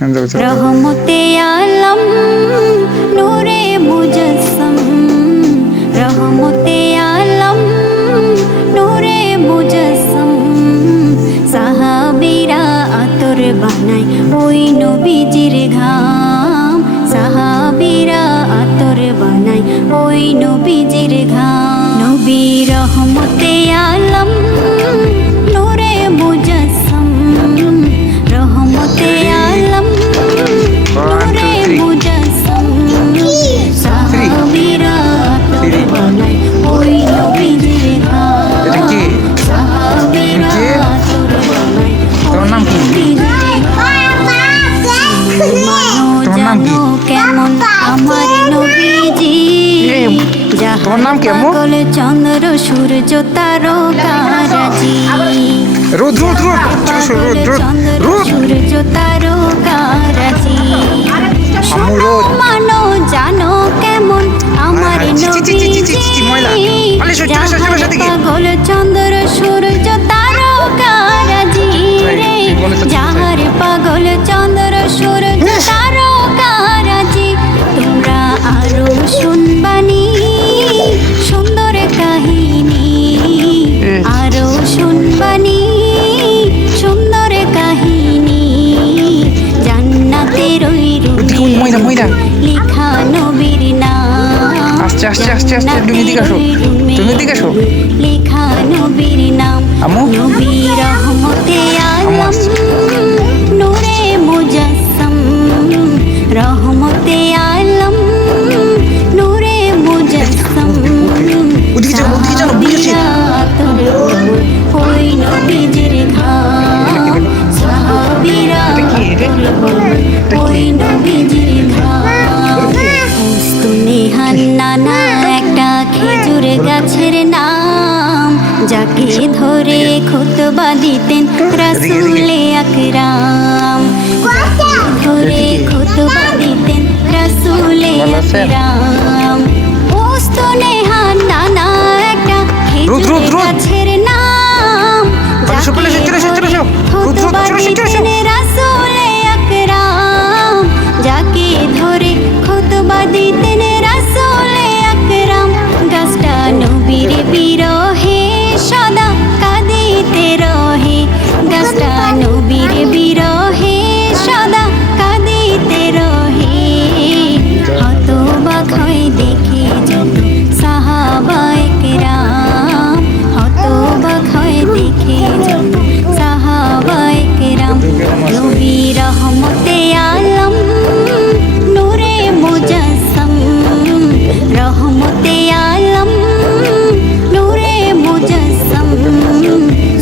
রহমতে আলম নূরে মুজসম, রহমতে আলম নূরে মুজসম, সাহাবীরা আতর বানায় ওই নবীজির ঘাম, সাহাবীরা আতর বানায় ওই নবীজির ঘাম। নবী রহমতে আলম নূরে মুজসম, রহমতে আলম নূরে মুজসম, সাহাবীরা আতর বানায় ওই নবীজির ঘাম, সাহাবীরা আতর বানায় ওই নবীজির ঘাম। জানো কেমন আমার নবীজি, যাহার পাগল চন্দ্র সূর্য তারকারাজি, চন্দ্র সূর্য তারকারাজি। শোনো মানো জানো কেমন আমার নবীজি, যাহার পাগল চন্দ্র সূর্য তারকারাজি রে, যাহার পাগল চন্দ্র সূর্য তারকারাজি। তোমরা আরো শুনবানি সুন্দর কাহিনী, আরো শুনবানি সুন্দর কাহিনী, জান্নাতের ওই রুমে লিখা নবীর নাম, লিখা নবীর নাম। নবী রহমতে আলম নূরে মুজসম, রহমতে আলম নূরে মুজসম, সাহাবীরা আতর ওই নবীজির ঘাম, সাহাবীরা ওই নবীজির ঘাম। উস্তুনে হান্নানা একটা খেজুর গাছের নাম, যাকে ধরে খুতবা দিতেন রাসূলে আকরাম, ধরে খুতবা দিতেন রাসূলে আকরাম। উস্তুনে হান্নানা একটা খেজুর গাছের নাম, যাকে ধরে খুতবা দিতেন রাসূলে আকরাম, যাকে ধরে খুতবা দিতেন রাসূলে আকরাম। গাছটা নবীর বিরহে সদা কাঁদিতে রহে, গাছটা নবীর বিরহে সদা কাঁদিতে রহে। হতবাক হয়ে দেখে যত সাহাবায়ে কেরাম, হতবাক হয়ে দেখে যত সাহাবায়ে কেরাম। নবী রহমতে আলম নূরে মুজসম, রহমতে আলম নূরে মুজসম,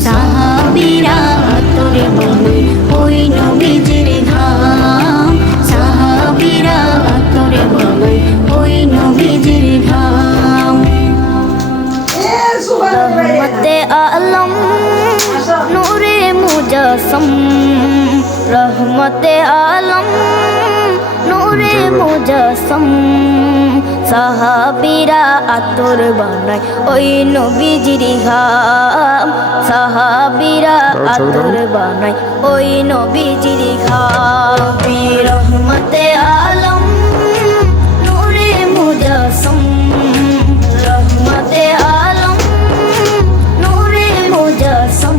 সাহাবীরা আতর বানায় ওই নবীজির ঘাম, সাহাবীরা আতর বানায় ওই নবীজির ঘাম। রহমতে আলম নূরে মুজসম, রহমতে আলম নূরে মুজসম, সাহাবীরা আতর বানায় ওই নবীজির ঘাম, সাহাবীরা আতর বানায় ওই নবীজির ঘাম। রহমতে আলম নূরে মুজসম, রহমতে আলম নূরে মুজসম,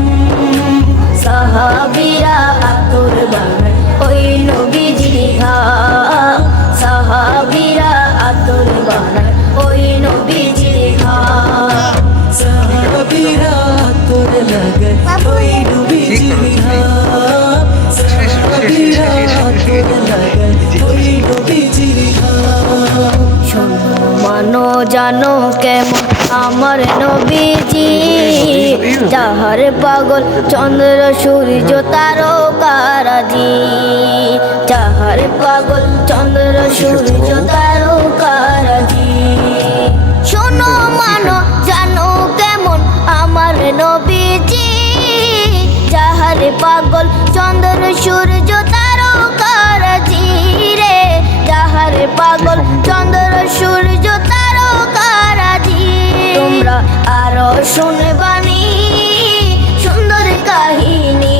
সাহাবীরা আতর বানায় ওই নবীজির ঘাম, সাহাবীরা আতর বানায় ওই নবীজির ঘাম, সাহাবীরা আতর লাগায় ওই নবীজির ঘাম, সাহাবীরা আতর লাগায় ওই নবীজির ঘাম। শোনো মানো জানো কেমন আমার নবীজি, যাহার পাগল চন্দ্র সূর্য তারকারাজি, যাহার পাগল চন্দ্র সূর্য তারকারাজি। শোনো মানো জানো কেমন আমার নবীজি, যাহার পাগল চন্দ্র সূর্য তারকারাজি রে, যাহার পাগল চন্দ্র সূর্য তারকারাজি। তোমরা আরো শুনবানি সুন্দর কাহিনী,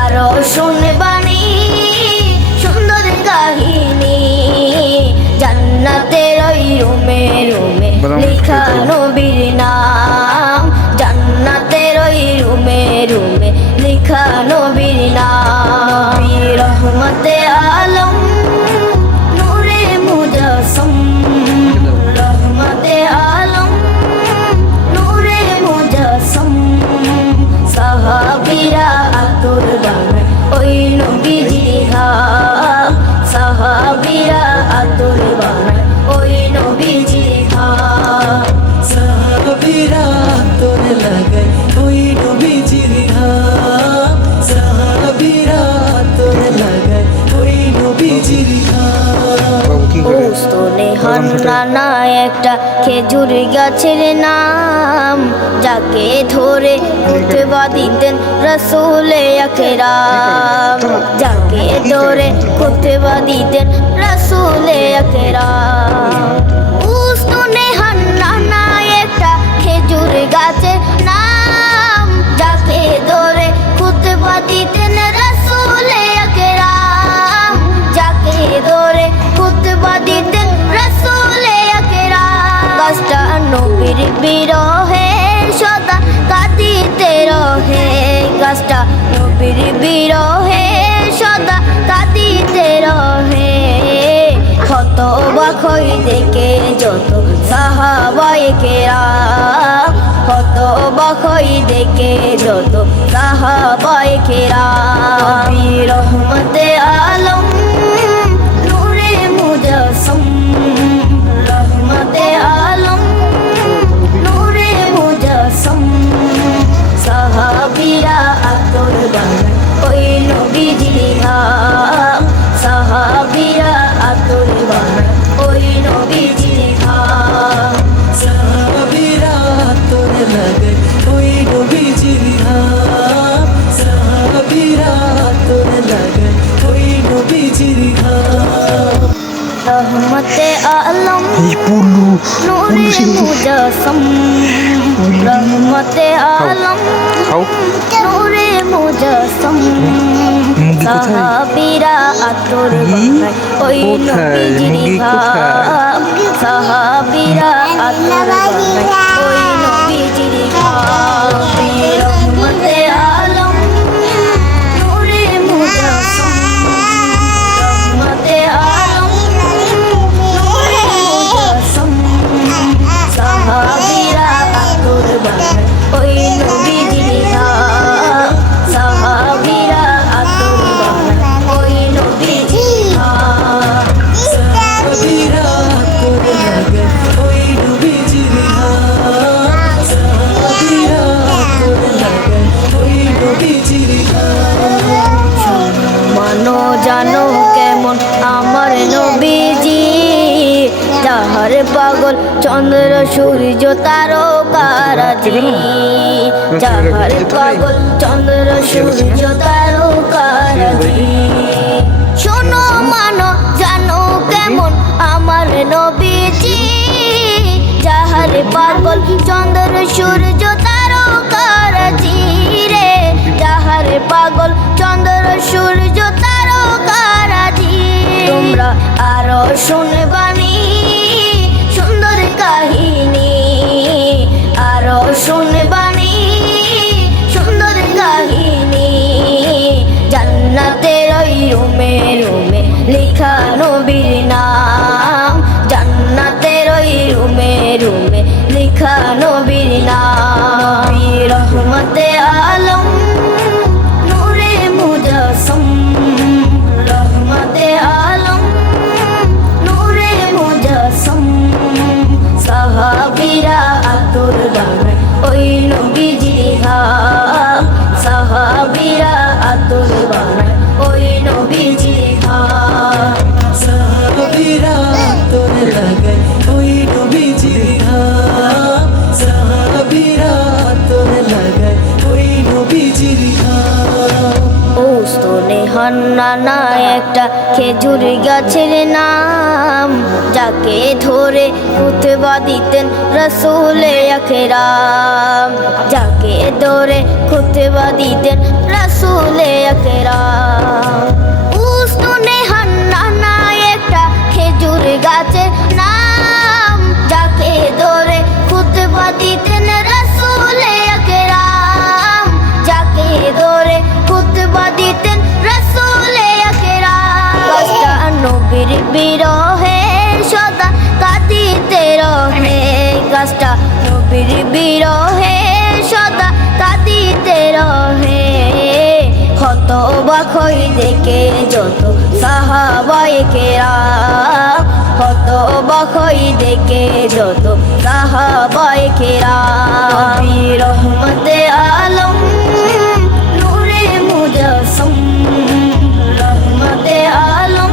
আরো শুনবানি লিখা নবীর নাম জান্নাতের ওই রুমে রুমে লিখা নবীর নাম রহমতে আলম নূরে মুজাসসম রহমতে আলম নূরে মুজাসসম সাহাবীরা আতর বানায় ওই নবীজির ঘাম সাহাবীরা আতর বানায় ওই নবীজির ঘাম সাহাবীরা তোর লাগায় ওই নবীজির ঘাম সাহাবীরা তোর লাগায় ওই নবীজির ঘাম ওস্তনে হান্নানা একটা খেজুর গাছের নাম যাকে ধরে খুতবা দিতেন রাসূলে আকরাম যাকে ধরে খুতবা দিতেন রাসূলে আকরাম ওস্তনে হান্নানা একটা খেজুর গাছের নাম যাকে ধরে খুতবা দিতেন রাসূলে আকরাম যাকে ধরে খুতবা দিতেন রাসূলে আকরাম গাছটা নবীর বিরহে সদা কাঁদিতে রহে গাছটা নবীর বিরহে সদা কাঁদিতে রহে ক্ষত বাখই দেখে যত সাহাবায়ে কেরাম ক্ষত বাখই দেখে যত সাহাবায়ে কেরাম রহমতে আলম নূরে মুজাসসম রহমতে আলম নূরে মুজাসসম সাহাবীরা আতর বানায় ওই নবীজির ঘাম সাহাবীরা আতর বানায় ওই নবীজির ঘাম সাহাবীরা তোর লাগায় ওই নবীজির ঘাম সাহাবীরা তোর লাগায় ওই নবীজির ঘাম রহমতে আলম নূরে মুজাসসম রহমতে আলম নূরে মুজাসসম সাহাবীরা আতর বানায় ওই নবীজির ঘাম সাহাবীরা আতর বানায় ওই নবীজির ঘাম রহমতে আলম নূরে মুজাসসম রহমতে আলম নূরে মুজাসসম সাহাবীরা আতর বানায় ওই নবীজির ঘাম সাহাবীরা আতর বানায় ওই নবীজির ঘাম সাহাবীরা তোর লাগায় ওই নবীজির ঘাম সাহাবীরা তোর লাগায় ওই নবীজির ঘাম মানো জানো কেমন আমার নবীজি যাহার পাগল চন্দ্র সূর্য তারকারাজি যাহার পাগল চন্দ্র সূর্য তারকারাজি শোনো মানো জানো কেমন আমার নবীজি যাহার পাগল চন্দ্র সূর্য তারকারাজি রে যাহার পাগল চন্দ্র সূর্য তারকারাজি তোমরা আরো শুনবানি সুন্দর কাহিনী আরো শুনবানি সুন্দর কাহিনী জান্নাতের ওই রুমে রুমে লিখা নবীর নাম জান্নাতের ওই রুমে রুমে লিখা নবীর নাম রহমতে আলম নূরে মুজাসসম রহমতে আলম নূরে মুজাসসম সাহাবীরা আতর বানায় ওই নবীজির ঘাম সাহাবীরা আতর বানায় ওই নবীজির ঘাম সাহাবীরা তোর লাগায় ওই নবীজির ঘাম সাহাবীরা তোর লাগায় ওই নবীজির ঘাম ওস্তনে হান্নানা একটা খেজুর গাছের নাম যাকে ধরে খুতবা দিতেন রাসূলে আকরাম যাকে ধরে খুতবা দিতেন রাসূলে আকরাম ওস্তনে হান্নানা একটা খেজুর গাছের নাম যাকে ধরে নবীর বিরহে সদা কাঁদিতে রহে গাছটা নবীর বিরহে সদা কাঁদিতে রহে হত বাখই দেখে যত সাহাবায়ে কেরাম হত বাখই দেখে যত সাহাবায়ে কেরাম রহমতে আলম নূরে মুজাসসম রহমতে আলম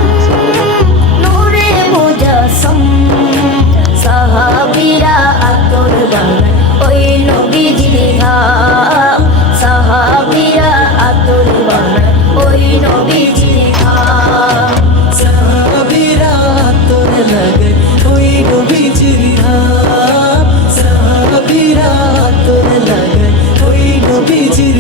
নূরে মুজাসসম সাহাবীরা আতর বানায় ওই নবীজির ঘাম সাহাবীরা আতর বানায় ওই নবীজির ঘাম সাহাবীরা আতর লাগায় ওই নবীজির ঘাম সাহাবীরা আতর লাগায় ওই নবীজির